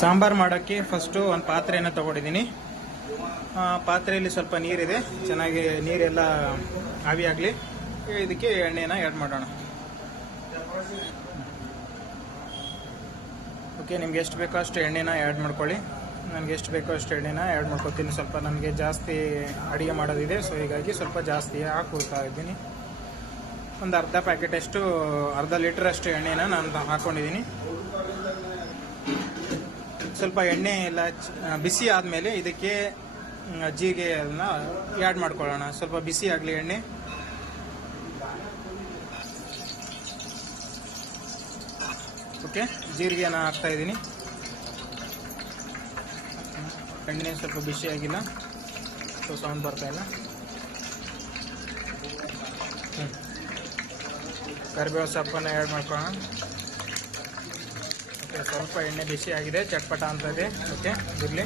ಸಾಂಬಾರ್ ಮಾಡೋಕ್ಕೆ ಫಸ್ಟು ಒಂದು ಪಾತ್ರೆಯನ್ನು ತಗೊಂಡಿದ್ದೀನಿ. ಪಾತ್ರೆಯಲ್ಲಿ ಸ್ವಲ್ಪ ನೀರಿದೆ, ಚೆನ್ನಾಗಿ ನೀರೆಲ್ಲ ಆವಿಯಾಗಲಿ. ಇದಕ್ಕೆ ಎಣ್ಣೆನ ಆ್ಯಡ್ ಮಾಡೋಣ. ಓಕೆ, ನಿಮ್ಗೆ ಎಷ್ಟು ಬೇಕೋ ಅಷ್ಟು ಎಣ್ಣೆನ ಆ್ಯಡ್ ಮಾಡ್ಕೊಳ್ಳಿ. ನನಗೆ ಎಷ್ಟು ಬೇಕೋ ಅಷ್ಟು ಎಣ್ಣೆನ ಆ್ಯಡ್ ಮಾಡ್ಕೊತೀನಿ. ಸ್ವಲ್ಪ ನನಗೆ ಜಾಸ್ತಿ ಅಡುಗೆ ಮಾಡೋದಿದೆ, ಸೊ ಹೀಗಾಗಿ ಸ್ವಲ್ಪ ಜಾಸ್ತಿ ಹಾಕ್ಕೊಳ್ತಾ ಇದ್ದೀನಿ. ಒಂದು ಅರ್ಧ ಲೀಟರಷ್ಟು ಎಣ್ಣೆನ ನಾನು ಹಾಕ್ಕೊಂಡಿದ್ದೀನಿ. ಸ್ವಲ್ಪ ಎಣ್ಣೆ ಎಲ್ಲ ಬಿಸಿ ಆದಮೇಲೆ ಇದಕ್ಕೆ ಜೀರಿಗೆಯನ್ನು ಆ್ಯಡ್ ಮಾಡ್ಕೊಳ್ಳೋಣ. ಸ್ವಲ್ಪ ಬಿಸಿ ಆಗಲಿ ಎಣ್ಣೆ. ಓಕೆ, ಜೀರಿಗೆನ ಹಾಕ್ತಾ ಇದ್ದೀನಿ. ಎಣ್ಣೆ ಸ್ವಲ್ಪ ಬಿಸಿ ಆಗಿಲ್ಲ, ಸೊ ಸೌಂಡ್ ಬರ್ತಾ ಇಲ್ಲ. ಕರಿಬೇವು ಸೊಪ್ಪನ್ನು ಆ್ಯಡ್ ಮಾಡ್ಕೊಳ್ಳೋಣ. ಓಕೆ, ಸ್ವಲ್ಪ ಎಣ್ಣೆ ಬಿಸಿ ಆಗಿದೆ, ಚಟ್ಪಟ ಅಂತ ಇದೆ. ಓಕೆ, ಇರಲಿ.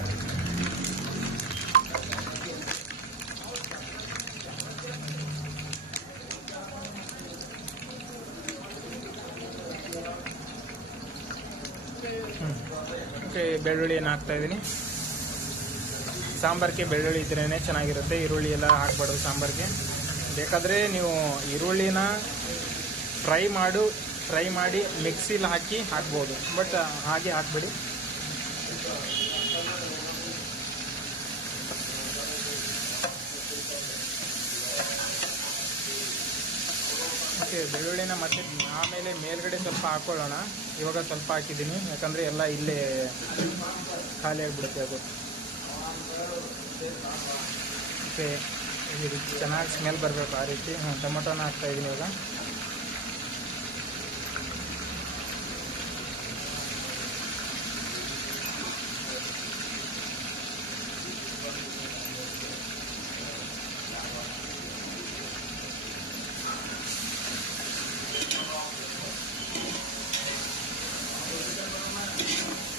ಓಕೆ, ಬೆಳ್ಳುಳ್ಳಿಯನ್ನು ಹಾಕ್ತಾ ಇದ್ದೀನಿ. ಸಾಂಬಾರಿಗೆ ಬೆಳ್ಳುಳ್ಳಿ ಇದ್ರೇ ಚೆನ್ನಾಗಿರುತ್ತೆ, ಈರುಳ್ಳಿ ಎಲ್ಲ ಹಾಕ್ಬಾರ್ದು ಸಾಂಬಾರಿಗೆ. ಬೇಕಾದರೆ ನೀವು ಈರುಳ್ಳಿನ ಫ್ರೈ ಮಾಡಿ ಮಿಕ್ಸಿಲಿ ಹಾಕ್ಬೋದು, ಬಟ್ ಹಾಗೆ ಹಾಕ್ಬೇಡಿ. ಓಕೆ, ಬೆಳ್ಳುಳ್ಳಿನ ಮತ್ತೆ ಆಮೇಲೆ ಮೇಲ್ಗಡೆ ಸ್ವಲ್ಪ ಹಾಕ್ಕೊಳ್ಳೋಣ. ಇವಾಗ ಸ್ವಲ್ಪ ಹಾಕಿದ್ದೀನಿ, ಯಾಕಂದರೆ ಎಲ್ಲ ಇಲ್ಲೇ ಖಾಲಿ ಆಗಿಬಿಡುತ್ತೆ ಅದು. ಓಕೆ, ಈ ರೀತಿ ಚೆನ್ನಾಗಿ ಸ್ಮೆಲ್ ಬರಬೇಕು, ಆ ರೀತಿ. ಟೊಮೊಟೊನ ಹಾಕ್ತಾಯಿದ್ದೀನಿ ಇವಾಗ.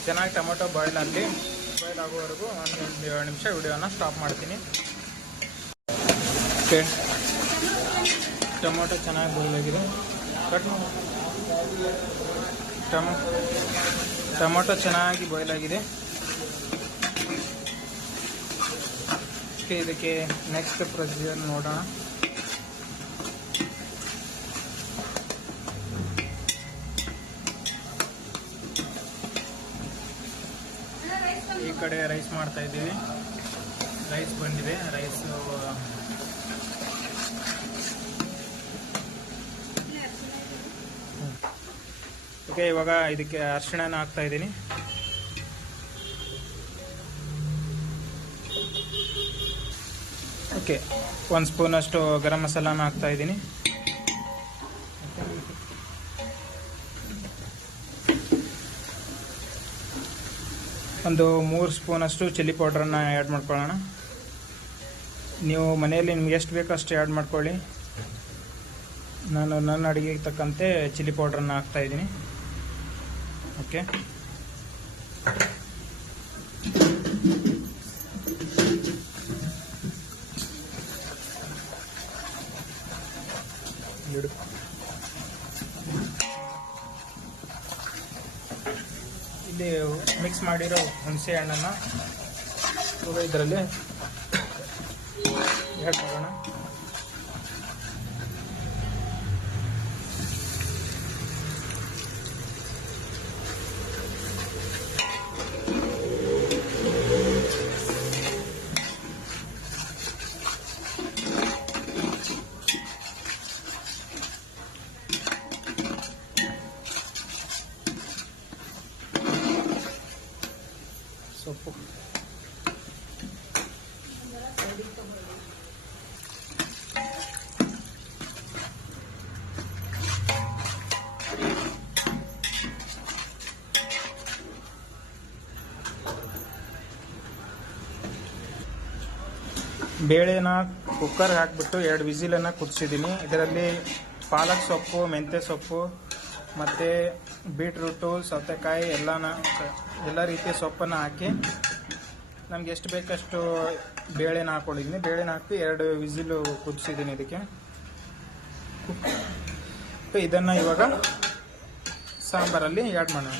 ಚೆನ್ನಾಗಿ ಟೊಮೊಟೊ ಬಾಯ್ಲ್ ಆಗೋವರೆಗೂ ಒಂದು 2 ನಿಮಿಷ ವಿಡಿಯೋನ ಸ್ಟಾಪ್ ಮಾಡ್ತೀನಿ. ಓಕೆ, ಟೊಮೊಟೊ ಚೆನ್ನಾಗಿ ಬಾಯ್ಲ್ ಆಗಿದೆ. ಟೊಮೊಟೊ ಚೆನ್ನಾಗಿ ಬಾಯ್ಲ್ ಆಗಿದೆ. ಓಕೆ, ಇದಕ್ಕೆ ನೆಕ್ಸ್ಟ್ ಪ್ರೊಸೀಜರ್ ನೋಡೋಣ. ಈ ಕಡೆ ರೈಸ್ ಮಾಡ್ತಾ ಇದ್ದೀವಿ. ರೈಸ್ ಬಂದಿದೆ. ಓಕೆ, ಇವಾಗ ಇದಕ್ಕೆ ಅರಿಶಿಣನ ಹಾಕ್ತಾ ಇದ್ದೀನಿ. ಓಕೆ, 1 ಸ್ಪೂನಷ್ಟು ಗರಂ ಮಸಾಲಾನ ಹಾಕ್ತಾ ಇದ್ದೀನಿ. ಒಂದು 3 ಸ್ಪೂನಷ್ಟು ಚಿಲ್ಲಿ ಪೌಡ್ರನ್ನು ಆ್ಯಡ್ ಮಾಡ್ಕೊಳ್ಳೋಣ. ನೀವು ಮನೆಯಲ್ಲಿ ನಿಮ್ಗೆ ಎಷ್ಟು ಬೇಕೋ ಅಷ್ಟು ಆ್ಯಡ್ ಮಾಡ್ಕೊಳ್ಳಿ. ನಾನು ನನ್ನ ಅಡುಗೆಗೆ ತಕ್ಕಂತೆ ಚಿಲ್ಲಿ ಪೌಡ್ರನ್ನು ಹಾಕ್ತಾಯಿದ್ದೀನಿ. ಓಕೆ, ಇಲ್ಲಿ ಮಿಕ್ಸ್ ಮಾಡಿರೋ ಹುಣಸೆ ಹಣ್ಣನ್ನು ಇದರಲ್ಲಿ ಆ್ಯಡ್ ಮಾಡೋಣ. ಸೊಪ್ಪು ಬೇಳೆನ ಕುಕ್ಕರ್ ಹಾಕಿಬಿಟ್ಟು 2 ವಿಸಿಲನ್ನು ಕುದಿಸಿದ್ದೀನಿ. ಇದರಲ್ಲಿ ಪಾಲಕ್ ಸೊಪ್ಪು, ಮೆಂತ್ಯ ಸೊಪ್ಪು ಮತ್ತು ಬೀಟ್ರೂಟು, ಸೌತೆಕಾಯಿ ಎಲ್ಲ ರೀತಿಯ ಸೊಪ್ಪನ್ನು ಹಾಕಿ ನಮ್ಗೆ ಎಷ್ಟು ಬೇಕಷ್ಟು ಬೇಳೆನ ಹಾಕ್ಕೊಂಡಿದ್ದೀನಿ. ಬೇಳೆನ ಹಾಕಿ 2 ವಿಸಿಲು ಕುದಿಸಿದ್ದೀನಿ ಇದಕ್ಕೆ. ಇದನ್ನು ಇವಾಗ ಸಾಂಬಾರಲ್ಲಿ ಆ್ಯಡ್ ಮಾಡೋಣ.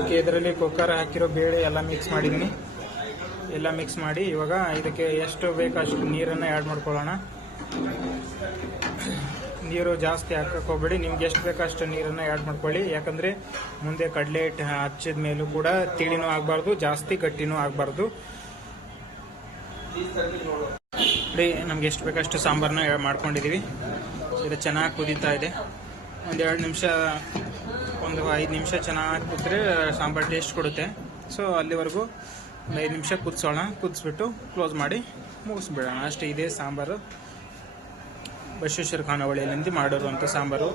ಓಕೆ, ಇದರಲ್ಲಿ ಕುಕ್ಕರ್ ಹಾಕಿರೋ ಬೇಳೆ ಎಲ್ಲ ಮಿಕ್ಸ್ ಮಾಡಿದ್ದೀನಿ. ಎಲ್ಲ ಮಿಕ್ಸ್ ಮಾಡಿ ಇವಾಗ ಇದಕ್ಕೆ ಎಷ್ಟು ಬೇಕಷ್ಟು ನೀರನ್ನು ಆ್ಯಡ್ ಮಾಡ್ಕೊಳ್ಳೋಣ. ನೀರು ಜಾಸ್ತಿ ಹಾಕಕ್ಕೆ ಹೋಗ್ಬೇಡಿ, ನಿಮ್ಗೆ ಎಷ್ಟು ಬೇಕಷ್ಟು ನೀರನ್ನು ಆ್ಯಡ್ ಮಾಡ್ಕೊಳ್ಳಿ. ಯಾಕಂದರೆ ಮುಂದೆ ಕಡಲೆ ಹಿಟ್ಟು ಹಚ್ಚಿದ ಮೇಲೂ ಕೂಡ ತಿಳಿನೂ ಆಗಬಾರ್ದು, ಜಾಸ್ತಿ ಗಟ್ಟಿನೂ ಆಗಬಾರ್ದು. ನಮ್ಗೆ ಎಷ್ಟು ಬೇಕಷ್ಟು ಸಾಂಬಾರನ್ನ ಮಾಡ್ಕೊಂಡಿದ್ದೀವಿ. ಇದು ಚೆನ್ನಾಗಿ ಕುದೀತಾ ಇದೆ. ಒಂದು 5 ನಿಮಿಷ ಚೆನ್ನಾಗಿ ಕುದ್ರೆ ಸಾಂಬಾರು ಟೇಸ್ಟ್ ಕೊಡುತ್ತೆ. ಸೊ ಅಲ್ಲಿವರೆಗೂ ಒಂದು 5 ನಿಮಿಷ ಕುದಿಸೋಣ. ಕುದಿಸ್ಬಿಟ್ಟು ಕ್ಲೋಸ್ ಮಾಡಿ ಮುಗಿಸ್ಬಿಡೋಣ. ಅಷ್ಟೇ, ಇದೇ ಸಾಂಬಾರು ಬಸವೇಶ್ವರ ಖಾನಾವಳಿಯಲ್ಲಿ ಮಾಡಿರುವಂಥ ಸಾಂಬಾರು.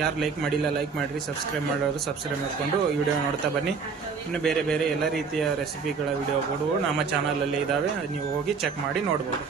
ಯಾರು ಲೈಕ್ ಮಾಡಿಲ್ಲ ಲೈಕ್ ಮಾಡಿರಿ, ಸಬ್ಸ್ಕ್ರೈಬ್ ಮಾಡೋರು ಸಬ್ಸ್ಕ್ರೈಬ್ ಮಾಡಿಕೊಂಡು ವಿಡಿಯೋ ನೋಡ್ತಾ ಬನ್ನಿ. ಇನ್ನು ಬೇರೆ ಬೇರೆ ಎಲ್ಲ ರೀತಿಯ ರೆಸಿಪಿಗಳ ವಿಡಿಯೋಗಳು ನಮ್ಮ ಚಾನಲಲ್ಲಿ ಇದ್ದಾವೆ, ನೀವು ಹೋಗಿ ಚೆಕ್ ಮಾಡಿ ನೋಡ್ಬೋದು.